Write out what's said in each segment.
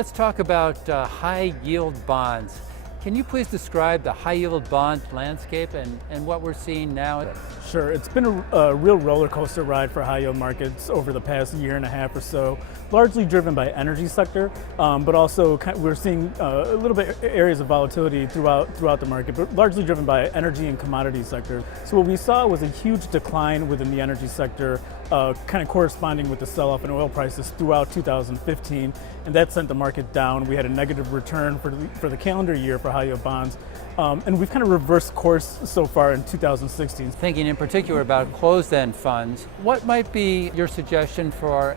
let's talk about high yield bonds. Can you please describe the high yield bond landscape and what we're seeing now? Sure, it's been a real roller coaster ride for high yield markets over the past year and a half or so, largely driven by energy sector, but also we're seeing a little bit areas of volatility throughout the market, but largely driven by energy and commodity sector. So what we saw was a huge decline within the energy sector, kind of corresponding with the sell-off in oil prices throughout 2015, and that sent the market down. We had a negative return for the calendar year for high yield bonds. And we've kind of reversed course so far in 2016. Thinking in particular about closed-end funds, what might be your suggestion for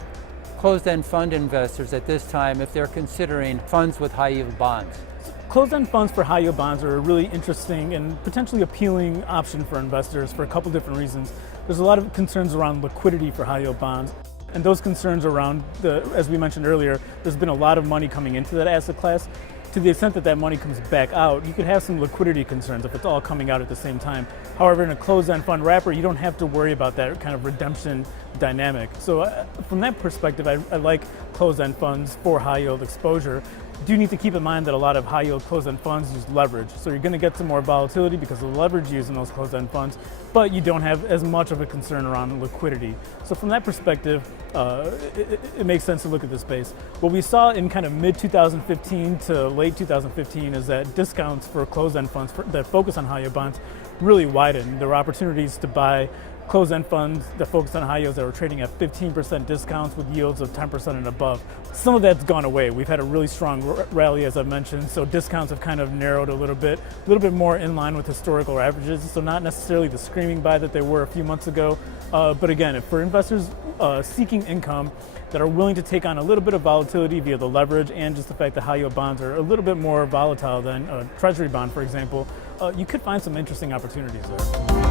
closed-end fund investors at this time if they're considering funds with high-yield bonds? Closed-end funds for high-yield bonds are a really interesting and potentially appealing option for investors for a couple different reasons. There's a lot of concerns around liquidity for high-yield bonds. And those concerns around, as we mentioned earlier, there's been a lot of money coming into that asset class. To the extent that that money comes back out, you could have some liquidity concerns if it's all coming out at the same time. However, in a closed-end fund wrapper, you don't have to worry about that kind of redemption dynamic. So from that perspective, I like closed-end funds for high-yield exposure. You do need to keep in mind that a lot of high-yield closed-end funds use leverage. So you're going to get some more volatility because of the leverage used in those closed-end funds, but you don't have as much of a concern around liquidity. So from that perspective, it makes sense to look at this space. What we saw in kind of mid-2015 to late 2015 is that discounts for closed-end funds that focus on high-yield bonds really widened. There were opportunities to buy closed-end funds that focused on high yields that were trading at 15% discounts with yields of 10% and above. Some of that's gone away. We've had a really strong rally, as I mentioned, so discounts have kind of narrowed a little bit more in line with historical averages, so not necessarily the screaming buy that they were a few months ago. But again, for investors seeking income that are willing to take on a little bit of volatility via the leverage and just the fact that high yield bonds are a little bit more volatile than a treasury bond, for example, you could find some interesting opportunities there.